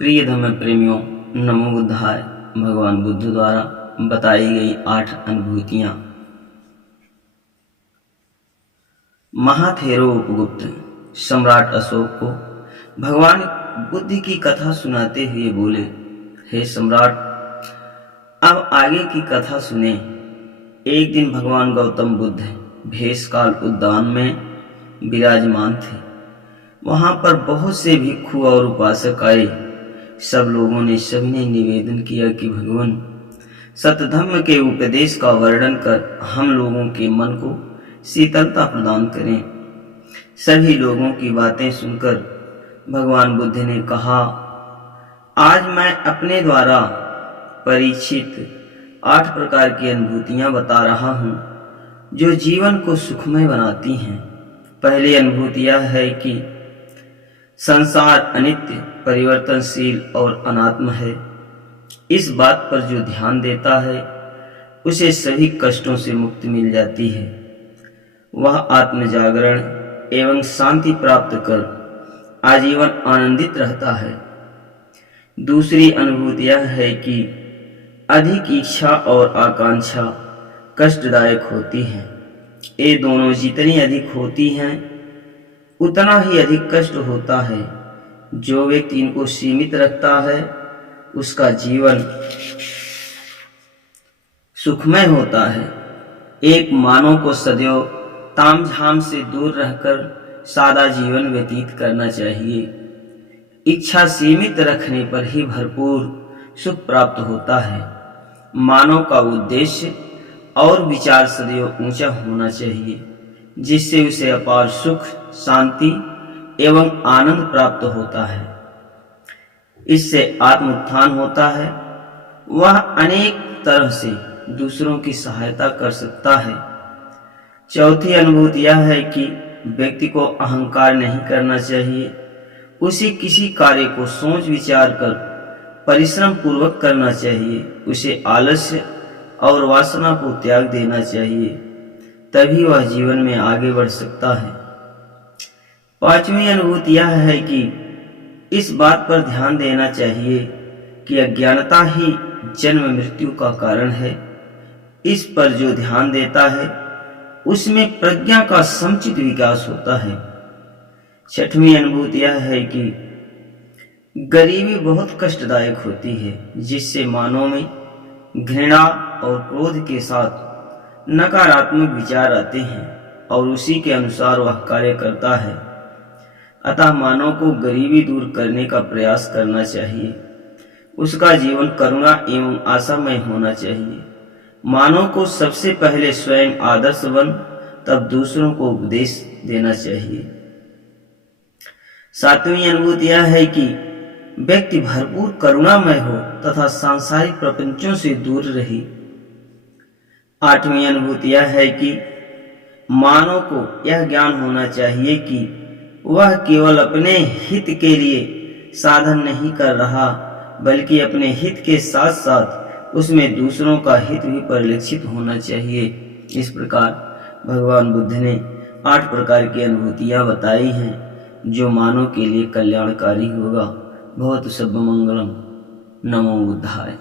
प्रिय धम्म प्रेमियों, नमो बुद्धाय। भगवान बुद्ध द्वारा बताई गई 8 अनुभूतियां। महाथेरो उपगुप्त सम्राट अशोक को भगवान बुद्ध की कथा सुनाते हुए बोले, हे सम्राट, अब आगे की कथा सुने। एक दिन भगवान गौतम बुद्ध भेषकाल उद्यान में विराजमान थे। वहां पर बहुत से भिक्षु और उपासक आए। सब लोगों ने सभी निवेदन किया कि भगवान सतधम्म के उपदेश का वर्णन कर हम लोगों के मन को शीतलता प्रदान करें। सभी लोगों की बातें सुनकर भगवान बुद्ध ने कहा, आज मैं अपने द्वारा परीक्षित 8 प्रकार की अनुभूतियां बता रहा हूं जो जीवन को सुखमय बनाती हैं। पहली अनुभूति यह है कि संसार अनित्य, परिवर्तनशील और अनात्म है। इस बात पर जो ध्यान देता है उसे सभी कष्टों से मुक्ति मिल जाती है। वह आत्म जागरण एवं शांति प्राप्त कर आजीवन आनंदित रहता है। दूसरी अनुभूति यह है कि अधिक इच्छा और आकांक्षा कष्टदायक होती है। ये दोनों जितनी अधिक होती हैं उतना ही अधिक कष्ट होता है। जो व्यक्ति इनको सीमित रखता है उसका जीवन सुखमय होता है। एक मानव को सदैव तामझाम से दूर रहकर सादा जीवन व्यतीत करना चाहिए। इच्छा सीमित रखने पर ही भरपूर सुख प्राप्त होता है। मानव का उद्देश्य और विचार सदैव ऊंचा होना चाहिए, जिससे उसे अपार सुख, शांति एवं आनंद प्राप्त होता है। इससे आत्म उत्थान होता है। वह अनेक तरह से दूसरों की सहायता कर सकता है। चौथी अनुभूति यह है कि व्यक्ति को अहंकार नहीं करना चाहिए। उसे किसी कार्य को सोच विचार कर परिश्रम पूर्वक करना चाहिए। उसे आलस्य और वासना को त्याग देना चाहिए, तभी वह जीवन में आगे बढ़ सकता है। पांचवी अनुभूति यह है कि इस बात पर ध्यान देना चाहिए कि अज्ञानता ही जन्म मृत्यु का कारण है। इस पर जो ध्यान देता है उसमें प्रज्ञा का समुचित विकास होता है। छठवीं अनुभूति यह है कि गरीबी बहुत कष्टदायक होती है, जिससे मानव में घृणा और क्रोध के साथ नकारात्मक विचार आते हैं और उसी के अनुसार वह कार्य करता है। अतः मानव को गरीबी दूर करने का प्रयास करना चाहिए। उसका जीवन करुणा एवं आशामय होना चाहिए। मानव को सबसे पहले स्वयं आदर्श बन, तब दूसरों को उपदेश देना चाहिए। सातवीं अनुभूति यह है कि व्यक्ति भरपूर करुणामय हो तथा सांसारिक प्रपंचों से दूर रहे। आठवीं अनुभूति यह है कि मानव को यह ज्ञान होना चाहिए कि वह केवल अपने हित के लिए साधन नहीं कर रहा, बल्कि अपने हित के साथ साथ उसमें दूसरों का हित भी परिलक्षित होना चाहिए। इस प्रकार भगवान बुद्ध ने 8 प्रकार की अनुभूतियां बताई हैं जो मानव के लिए कल्याणकारी होगा। भवतु सर्वमंगलम। नमो बुद्धाय।